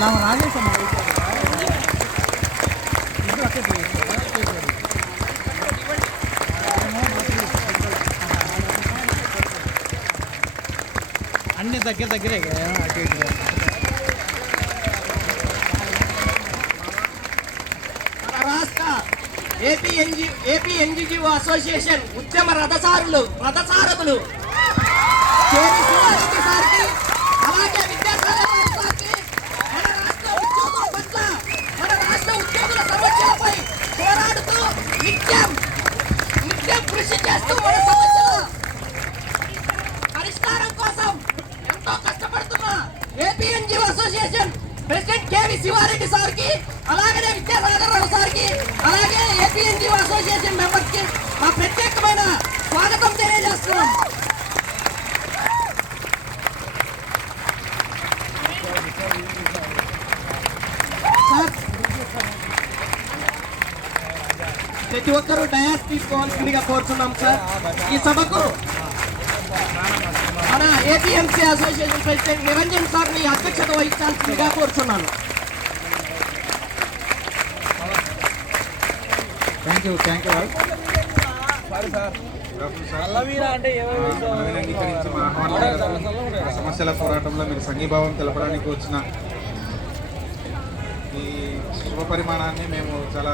ನಾವು ರಾಜೇಶ್ ಇದು ಅಷ್ಟೇ దగ్గర దగ్గరే కదా, అటు ఇటుగా. రాష్ట్ర AP NG AP NGO association ఉద్యమ రథసారులు రథసారథులు కేవీ శివారెడ్డి సార్కి అలాగే విద్యాసాగర్ సార్కి మన రాష్ట్ర ఉద్యోగుల పట్ల మన రాష్ట్ర ఉద్యోగుల సమస్యలపై పోరాడుతూ నిత్యం నిత్యం కృషి చేస్తూ మన సమస్యల పరిష్కారం కోసం ఎంతో కష్టపడుతున్న AP NGO association president Reddy సార్కి అలాగనే విద్యాసాగర్ రావు సార్కి అలాగే ఏపీఎన్జిఓ అసోసియేషన్ మెంబర్స్కి మా ప్రత్యేకమైన స్వాగతం తెలియజేస్తున్నాం. ప్రతి ఒక్కరూ డయాస్ తీసుకోవాల్సిందిగా కోరుతున్నాం సార్. ఈ సభకు మన ఏపీఎంసీ అసోసియేషన్ ప్రెసిడెంట్ నిరంజన్ సార్ని అధ్యక్షత వహించాల్సిందిగా కోరుతున్నాను. థ్యాంక్ యూ థ్యాంక్ యూ ఆ సమస్యల పోరాటంలో మీరు సంఘీభావం తెలపడానికి వచ్చిన ఈ శుభ పరిమాణాన్ని మేము చాలా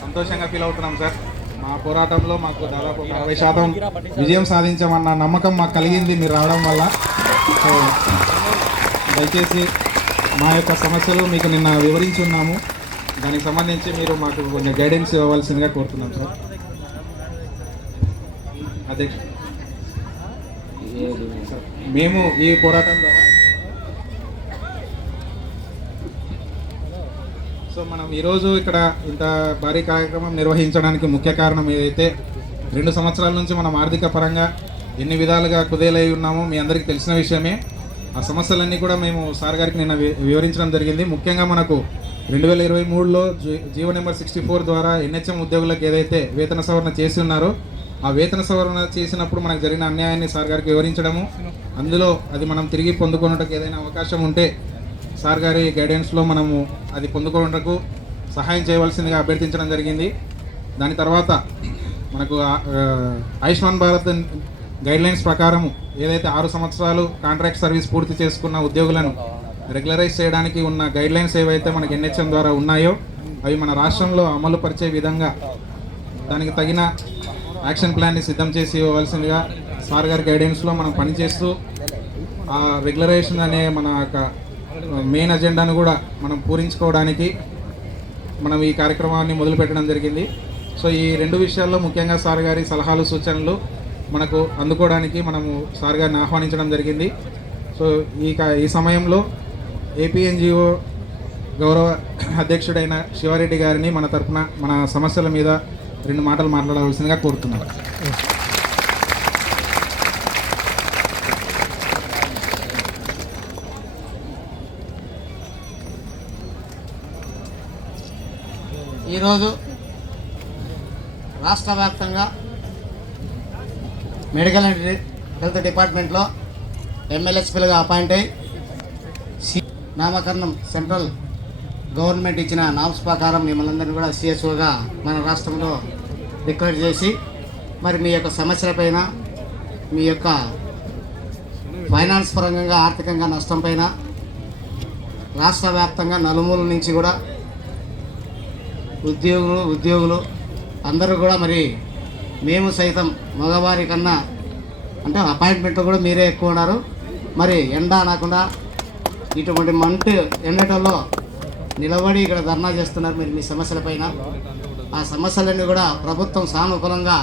సంతోషంగా ఫీల్ అవుతున్నాం సార్. మా పోరాటంలో మాకు దాదాపు అరవై శాతం విజయం సాధించామన్న నమ్మకం మాకు కలిగింది మీరు రావడం వల్ల. సో దయచేసి మా యొక్క సమస్యలు మీకు నిన్న వివరించి ఉన్నాము. దానికి సంబంధించి మీరు మాకు కొంచెం గైడెన్స్ ఇవ్వవలసిందిగా కోరుతున్నాం సార్ అధ్యక్ష మేము ఈ పోరాటం ద్వారా సో మనం ఈరోజు ఇక్కడ ఇంత భారీ కార్యక్రమం నిర్వహించడానికి ముఖ్య కారణం ఏదైతే రెండు సంవత్సరాల నుంచి మనం ఆర్థిక పరంగా ఎన్ని విధాలుగా కుదేలై ఉన్నామో మీ అందరికీ తెలిసిన విషయమే. ఆ సమస్యలన్నీ కూడా మేము సార్ గారికి నిన్న వివరించడం జరిగింది. ముఖ్యంగా మనకు రెండు వేల ఇరవై మూడులో G O number sixty four ద్వారా ఎన్హెచ్ఎం ఉద్యోగులకు ఏదైతే వేతన సవరణ చేసి ఉన్నారో ఆ వేతన సవరణ చేసినప్పుడు మనకు జరిగిన అన్యాయాన్ని సార్ గారికి వివరించడము. అందులో అది మనం తిరిగి పొందుకున్నటకు ఏదైనా అవకాశం ఉంటే సార్ గారి గైడెన్స్లో మనము అది పొందుకున్నటకు సహాయం చేయవలసిందిగా అభ్యర్థించడం జరిగింది. దాని తర్వాత మనకు ఆయుష్మాన్ భారత్ గైడ్లైన్స్ ప్రకారము ఏదైతే ఆరు సంవత్సరాలు కాంట్రాక్ట్ సర్వీస్ పూర్తి చేసుకున్న ఉద్యోగులను రెగ్యులరైజ్ చేయడానికి ఉన్న గైడ్లైన్స్ ఏవైతే మనకి ఎన్హెచ్ఎం ద్వారా ఉన్నాయో అవి మన రాష్ట్రంలో అమలు పరిచే విధంగా దానికి తగిన యాక్షన్ ప్లాన్ని సిద్ధం చేసి ఇవ్వవలసిందిగా సార్ గారి గైడెన్స్లో మనం పనిచేస్తూ ఆ రెగ్యులరైజేషన్ అనే మన యొక్క మెయిన్ అజెండాను కూడా మనం పూరించుకోవడానికి మనం ఈ కార్యక్రమాన్ని మొదలుపెట్టడం జరిగింది. సో ఈ రెండు విషయాల్లో ముఖ్యంగా సార్ గారి సలహాలు సూచనలు మనకు అందుకోవడానికి మనము సార్ గారిని ఆహ్వానించడం జరిగింది. సో ఈ ఈ సమయంలో ఏపీఎన్జిఓ గౌరవ అధ్యక్షుడైన శివారెడ్డి గారిని మన తరపున మన సమస్యల మీద రెండు మాటలు మాట్లాడవలసిందిగా కోరుతున్నాను. ఈరోజు రాష్ట్ర వ్యాప్తంగా మెడికల్ అండ్ హెల్త్ డిపార్ట్మెంట్లో ఎమ్మెల్యేస్పీలుగా అపాయింట్ అయ్యి సి నామకరణం సెంట్రల్ గవర్నమెంట్ ఇచ్చిన నామ్స్ ప్రకారం మిమ్మల్ని అందరినీ కూడా సిఎస్ఓగా మన రాష్ట్రంలో డిక్లేర్ చేసి మరి మీ యొక్క సమస్యలపైన మీ యొక్క ఫైనాన్స్ పరంగా ఆర్థికంగా నష్టం పైన రాష్ట్ర వ్యాప్తంగా నలుమూల నుంచి కూడా ఉద్యోగులు ఉద్యోగులు అందరూ కూడా మరి మేము సైతం మగవారి కన్నా అంటే అపాయింట్మెంట్ కూడా మీరే ఎక్కువ ఉన్నారు. మరి ఎండ అనకుండా ఇటువంటి మంట ఎండటంలో నిలబడి ఇక్కడ ధర్నా చేస్తున్నారు మీరు మీ సమస్యలపైన ఆ సమస్యలన్నీ కూడా ప్రభుత్వం సానుకూలంగా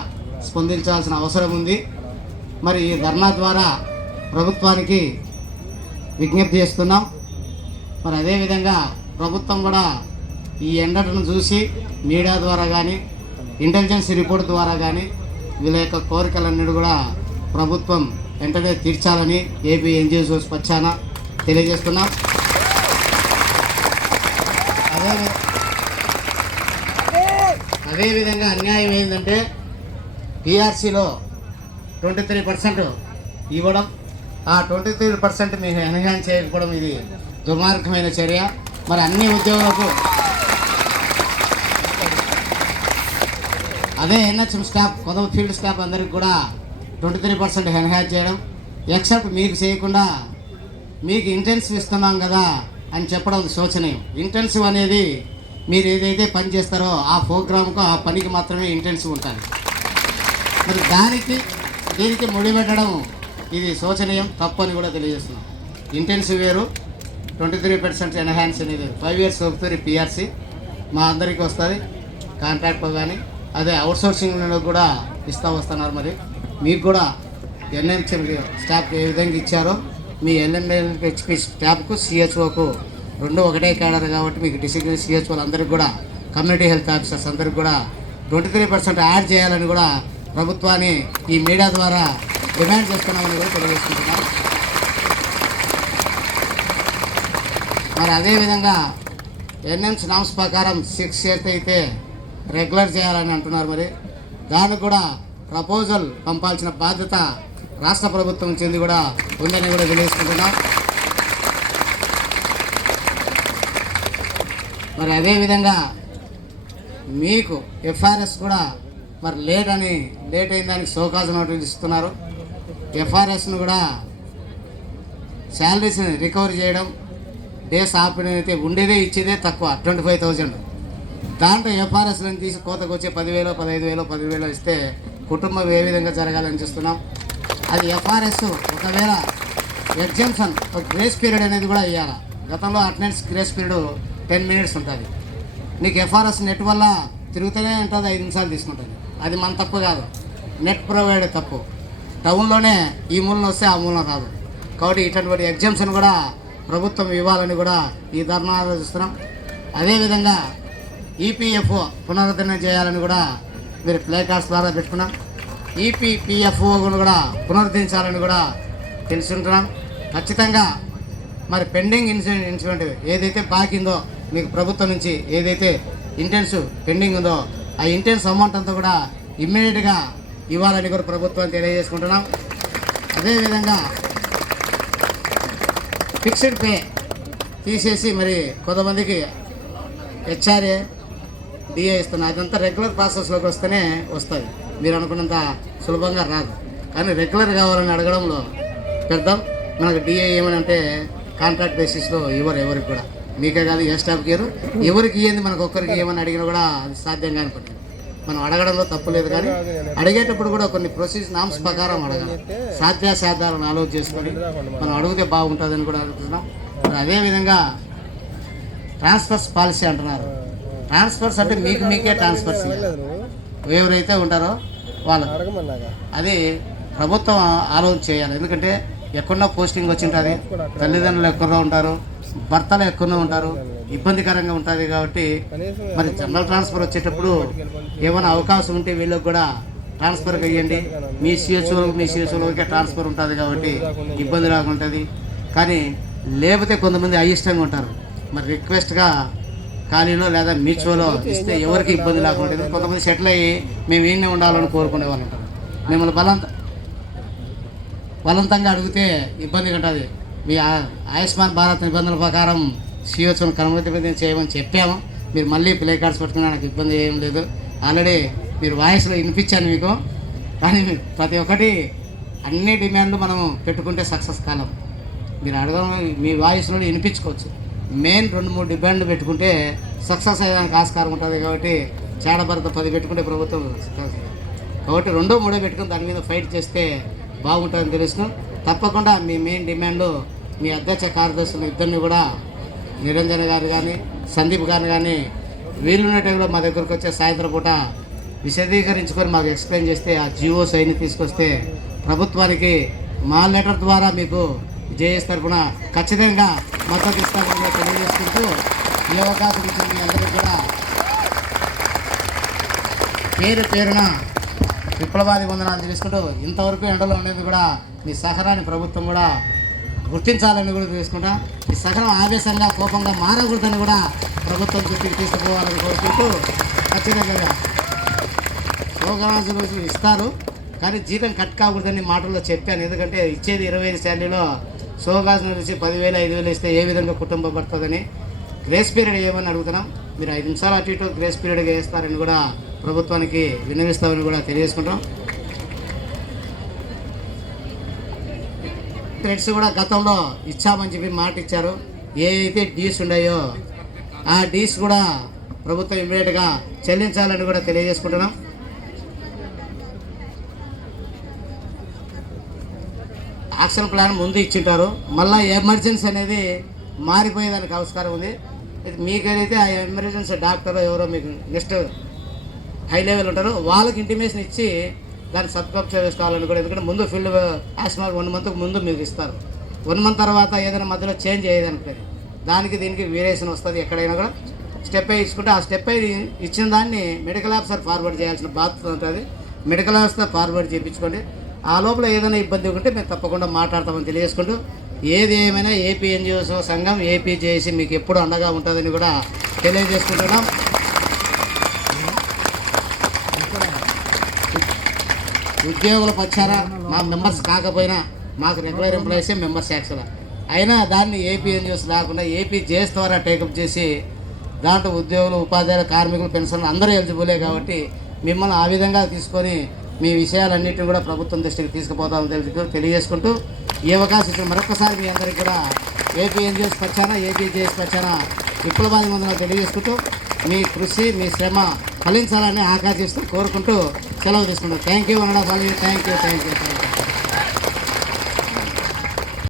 స్పందించాల్సిన అవసరం ఉంది. మరి ఈ ధర్నా ద్వారా ప్రభుత్వానికి విజ్ఞప్తి చేస్తున్నాం. మరి అదేవిధంగా ప్రభుత్వం కూడా ఈ ఎండటను చూసి మీడియా ద్వారా కానీ ఇంటెలిజెన్స్ రిపోర్ట్ ద్వారా కానీ వీళ్ళ యొక్క కోరికలన్నీ కూడా ప్రభుత్వం వెంటనే తీర్చాలని ఏపీ ఎన్జిఓస్ పక్షాన తెలియజేస్తున్నాం. అదే అదేవిధంగా అన్యాయం ఏంటంటే టీఆర్సీలో ట్వంటీ త్రీ పర్సెంట్ ఇవ్వడం ఆ ట్వంటీ త్రీ పర్సెంట్ మీకు ఎన్హాన్స్ చేయకపోవడం ఇది దుర్మార్గమైన చర్య. మరి అన్ని ఉద్యోగులకు అదే ఎన్హెచ్ఎం స్టాఫ్ కొత్త ఫీల్డ్ స్టాఫ్ అందరికి కూడా ట్వంటీ త్రీ పర్సెంట్ ఎన్హాన్స్ చేయడం. ఎక్సెప్ట్ మీకు చేయకుండా మీకు ఇంటెన్సివ్ ఇస్తున్నాం కదా అని చెప్పడం శోచనీయం. ఇంటెన్సివ్ అనేది మీరు ఏదైతే పని చేస్తారో ఆ ప్రోగ్రామ్కు ఆ పనికి మాత్రమే ఇంటెన్సివ్ ఉంటుంది మరి దానికి దీనికి ముడిపెట్టడం ఇది శోచనీయం తప్పు అని కూడా తెలియజేస్తున్నాం. ఇంటెన్సివ్ వేరు ట్వంటీ త్రీ పర్సెంట్ ఎన్హాన్స్ అనేది ఫైవ్ ఇయర్స్ అవుతుంది పిఆర్సీ మా అందరికీ వస్తుంది. కాంట్రాక్ట్ కానీ అదే అవుట్సోర్సింగ్ కూడా ఇస్తూ వస్తున్నారు మరి. మీకు కూడా ఎన్ఎంసీ స్టాఫ్ ఏ విధంగా ఇచ్చారో మీ ఎల్ఎంహెచ్పి స్టాఫ్కు సిహెచ్ఓకు రెండు ఒకటే కేడర్ కాబట్టి మీకు డిసిగ్రీ సిహెచ్ఓలు అందరికి కూడా కమ్యూనిటీ హెల్త్ ఆఫీసర్స్ అందరికి కూడా ట్వంటీ త్రీ పర్సెంట్ యాడ్ చేయాలని కూడా ప్రభుత్వాన్ని ఈ మీడియా ద్వారా డిమాండ్ చేస్తున్నామని కూడా తెలియజేసుకుంటున్నాం. మరి అదేవిధంగా ఎన్ఎంస్ నామ్స్ ప్రకారం సిక్స్ ఇయర్స్ అయితే రెగ్యులర్ చేయాలని అంటున్నారు మరి. దానికి కూడా ప్రపోజల్ పంపాల్సిన బాధ్యత రాష్ట్ర ప్రభుత్వం చెంది కూడా ఉందని కూడా తెలియజేసుకుంటున్నాం. మరి అదేవిధంగా మీకు ఎఫ్ఆర్ఎస్ కూడా మరి లేట్ అని లేట్ అయిందని దానికి సోకాజు నోటీస్ ఇస్తున్నారు. ఎఫ్ఆర్ఎస్ను కూడా శాలరీస్ని రికవర్ చేయడం డేస్ ఆపిన అయితే ఉండేదే ఇచ్చేదే తక్కువ ట్వంటీ ఫైవ్ థౌజండ్ దాంట్లో ఎఫ్ఆర్ఎస్లను తీసి కోతకు వచ్చి పదివేలు పదహైదు వేలు పదివేలు ఇస్తే కుటుంబం ఏ విధంగా జరగాలని చూస్తున్నాం. అది ఎఫ్ఆర్ఎస్ ఒకవేళ ఎగ్జామ్షన్ ఒక గ్రేస్ పీరియడ్ అనేది కూడా ఇవ్వాలి గతంలో attendance grace period ten minutes ఉంటుంది. నీకు ఎఫ్ఆర్ఎస్ నెట్ వల్ల తిరుగుతూనే ఉంటుంది ఐదు నిమిషాలు తీసుకుంటుంది. అది మన తప్పు కాదు. నెట్ ప్రొవైడ్ తప్పు. టౌన్లోనే ఈ మూలన వస్తే ఆ మూలన రాదు. కాబట్టి ఇటువంటి ఎగ్జామ్షన్ కూడా ప్రభుత్వం ఇవ్వాలని కూడా ఈ ధర్నా ఆలోచిస్తున్నాం. అదేవిధంగా ఈపీఎఫ్ఓ పునరుద్ధరణ చేయాలని కూడా మీరు ప్లే కార్డ్స్ ద్వారా పెట్టుకున్నాం. ఈపీపీఎఫ్ఓను కూడా పునరుద్ధరించాలని కూడా తెలుసుకుంటున్నాం ఖచ్చితంగా మరి పెండింగ్ ఇన్సిడెంట్ ఇన్సిడెంట్ ఏదైతే బాకిందో మీకు ప్రభుత్వం నుంచి ఏదైతే ఇంటెన్స్ పెండింగ్ ఉందో ఆ ఇంటెన్స్ అమౌంట్ అంతా కూడా ఇమ్మీడియట్గా ఇవ్వాలని కూడా ప్రభుత్వం తెలియజేసుకుంటున్నాం. అదేవిధంగా ఫిక్స్డ్ పే తీసేసి మరి కొంతమందికి హెచ్ఆర్ఏ డిఏ ఇస్తున్నారు. అదంతా రెగ్యులర్ ప్రాసెస్లోకి వస్తేనే వస్తుంది మీరు అనుకున్నంత సులభంగా రాదు. కానీ రెగ్యులర్ కావాలని అడగడంలో పెద్దాం. మనకు డిఏ ఏమని అంటే కాంట్రాక్ట్ బేసిస్లో ఇవ్వరు ఎవరికి కూడా. మీకే కాదు ఏ స్టాఫ్కి ఇవ్వరు. ఎవరికి ఇవ్వండి మనకు ఒక్కరికి ఏమని అడిగినా కూడా అది సాధ్యం అనుకుంటుంది. మనం అడగడంలో తప్పు లేదు కానీ అడిగేటప్పుడు కూడా కొన్ని ప్రొసీజర్ నామ్స్ ప్రకారం అడగాలి. సాధ్యాసాధ్యాలను ఆలోచన చేసుకొని మనం అడిగితే బాగుంటుందని కూడా అనుకుంటున్నాం. మరి అదేవిధంగా ట్రాన్స్ఫర్స్ పాలసీ అంటున్నారు. ట్రాన్స్ఫర్స్ అంటే మీకు మీకే ట్రాన్స్ఫర్స్ ఎవరైతే ఉంటారో వాళ్ళకు అది ప్రభుత్వం ఆలోచన చేయాలి. ఎందుకంటే ఎక్కడో పోస్టింగ్ వచ్చి ఉంటుంది తల్లిదండ్రులు ఎక్కడో ఉంటారు. భర్తలు ఎక్కడో ఉంటారు. ఇబ్బందికరంగా ఉంటుంది కాబట్టి మరి జనరల్ ట్రాన్స్ఫర్ వచ్చేటప్పుడు ఏమైనా అవకాశం ఉంటే వీళ్ళకి కూడా ట్రాన్స్ఫర్ ఇవ్వండి మీ సిహెచ్ఓ మీ సిహెచ్ఓలకే ట్రాన్స్ఫర్ ఉంటుంది కాబట్టి ఇబ్బంది రాకుంటుంది కానీ లేకపోతే కొంతమంది అయిష్టంగా ఉంటారు. మరి రిక్వెస్ట్గా ఖాళీలో లేదా మ్యూచువలో ఇస్తే ఎవరికి ఇబ్బంది లేకుండా ఉంటుంది. కొంతమంది సెటిల్ అయ్యి మేము ఏమి ఉండాలని కోరుకునే వాళ్ళు ఉంటారు. మిమ్మల్ని బలంత బలవంతంగా అడిగితే ఇబ్బంది ఉంటుంది మీ ఆ- ఆయుష్మాన్ భారత్ నిబంధనల ప్రకారం సిఓచోను క్రమబద్ధీకరణ చేయమని చెప్పాము. మీరు మళ్ళీ ప్లే కార్డ్స్ పెట్టుకున్నా నాకు ఇబ్బంది ఏం లేదు. ఆల్రెడీ మీరు వాయిస్లో వినిపించాను మీకు. కానీ ప్రతి ఒక్కటి అన్ని డిమాండ్లు మనం పెట్టుకుంటే సక్సెస్ కాలం. మీరు అడగడం మీ వాయిస్లో వినిపించుకోవచ్చు. మెయిన్ రెండు మూడు డిమాండ్లు పెట్టుకుంటే సక్సెస్ అయ్యడానికి ఆస్కారం ఉంటుంది కాబట్టి చేడభరత పది పెట్టుకుంటే ప్రభుత్వం సక్సెస్ కాబట్టి రెండో మూడో పెట్టుకుని దాని మీద ఫైట్ చేస్తే బాగుంటుందని తెలుసు తప్పకుండా మీ మెయిన్ డిమాండ్ మీ అధ్యక్ష కార్యదర్శులు ఇద్దరిని కూడా నిరంజన్ గారు కానీ సందీప్ గారు కానీ వీలున్న టైంలో మా దగ్గరకు వచ్చే సాయంత్రం పూట విశదీకరించుకొని మాకు ఎక్స్ప్లెయిన్ చేస్తే ఆ జియో సైని తీసుకొస్తే ప్రభుత్వానికి మా లెటర్ ద్వారా మీకు జేఎస్ తరఫున ఖచ్చితంగా మద్దతు ఇస్తామని తెలియజేసుకుంటూ ఈ అవకాశం ఇచ్చిన మీ అందరికీ కూడా పేరు పేరున విప్లవాది వందనాలు తెలుసుకుంటూ ఇంతవరకు ఎండలో ఉండేది కూడా మీ సహనాన్ని ప్రభుత్వం కూడా గుర్తించాలని కూడా తెలుసుకుంటా. ఈ సహనం ఆవేశంగా కోపంగా మారకూడదని కూడా ప్రభుత్వం గుర్తికి తీసుకుపోవాలని కోరుకుంటూ ఖచ్చితంగా ప్రోగ్రామ్స్ ఇస్తారు. కానీ జీతం కట్ కాకూడదని మాటల్లో చెప్పాను. ఎందుకంటే ఇచ్చేది ఇరవై ఐదు శాలరీలో సోగాస్ నుంచి పదివేలు ఐదు వేలు ఇస్తే ఏ విధంగా కుటుంబం పడుతుందని గ్రేస్ పీరియడ్ ఏమని అడుగుతున్నాం? మీరు ఐదు నిమిషాలు అటు ఇటు గ్రేస్ పీరియడ్గా వేస్తారని కూడా ప్రభుత్వానికి విన్నవిస్తామని కూడా తెలియజేసుకుంటాం థ్రెడ్స్ కూడా గతంలో ఇచ్చామని చెప్పి మాట ఇచ్చారు. ఏ అయితే డీస్ ఉన్నాయో ఆ డీస్ కూడా ప్రభుత్వం ఇమీడియట్గా చెల్లించాలని కూడా తెలియజేసుకుంటున్నాం. యాక్షన్ ప్లాన్ ముందు ఇచ్చింటారు. మళ్ళీ ఎమర్జెన్సీ అనేది మారిపోయేదానికి ఆవిష్కారం ఉంది. మీకైతే ఆ ఎమర్జెన్సీ డాక్టర్ ఎవరో మీకు నెక్స్ట్ హై లెవెల్ ఉంటారు. వాళ్ళకి ఇంటిమేషన్ ఇచ్చి దాన్ని సబ్స్క్రైబ్ చేసుకోవాలని కూడా ఎందుకంటే ముందు ఫీల్డ్ యాక్షన్ వన్ మంత్కి ముందు మీకు ఇస్తారు. వన్ మంత్ తర్వాత ఏదైనా మధ్యలో చేంజ్ అయ్యేదనుకోండి దానికి దీనికి వేరియేషన్ వస్తుంది ఎక్కడైనా కూడా. స్టెప్ అయి ఇచ్చుకుంటే ఆ స్టెప్ అయి ఇచ్చిన దాన్ని మెడికల్ ఆఫీసర్ ఫార్వర్డ్ చేయాల్సిన బాధ్యత ఉంటుంది. మెడికల్ ఆఫీసర్ ఫార్వర్డ్ చేయించుకోండి. ఆ లోపల ఏదైనా ఇబ్బంది ఉంటే మేము తప్పకుండా మాట్లాడతామని తెలియజేసుకుంటూ ఏది ఏమైనా ఏపీ ఎన్జిఓస్ సంఘం ఏపీ చేసి మీకు ఎప్పుడు అండగా ఉంటుందని కూడా తెలియజేసుకుంటున్నాం. ఉద్యోగుల పక్షాన మా మెంబర్స్ కాకపోయినా మాకు రెగ్యులర్ ఎంప్లాయీసే మెంబర్స్ యాక్చువల్ అయినా దాన్ని ఏపీ ఎన్జిఓస్ లేకుండా ఏపీ జేఎస్ ద్వారా టేకప్ చేసి దాంట్లో ఉద్యోగులు ఉపాధ్యాయులు కార్మికులు పెన్షన్లు అందరూ ఎలిజిబులే కాబట్టి మిమ్మల్ని ఆ విధంగా తీసుకొని మీ విషయాలన్నింటినీ కూడా ప్రభుత్వం దృష్టికి తీసుకుపోతామని తెలుసు తెలియజేసుకుంటూ ఈ అవకాశం ఇచ్చిన మరొకసారి మీ అందరికీ కూడా ఏపీ ఎన్జిఎస్ పక్షాన ఏపీ జేఎస్ పక్షాన విప్లవాది ముందుగా తెలియజేసుకుంటూ మీ కృషి మీ శ్రమ ఫలించాలని ఆకాశిస్తూ కోరుకుంటూ సెలవు తీసుకుంటాం. Thank you అనడా thank you thank you thank you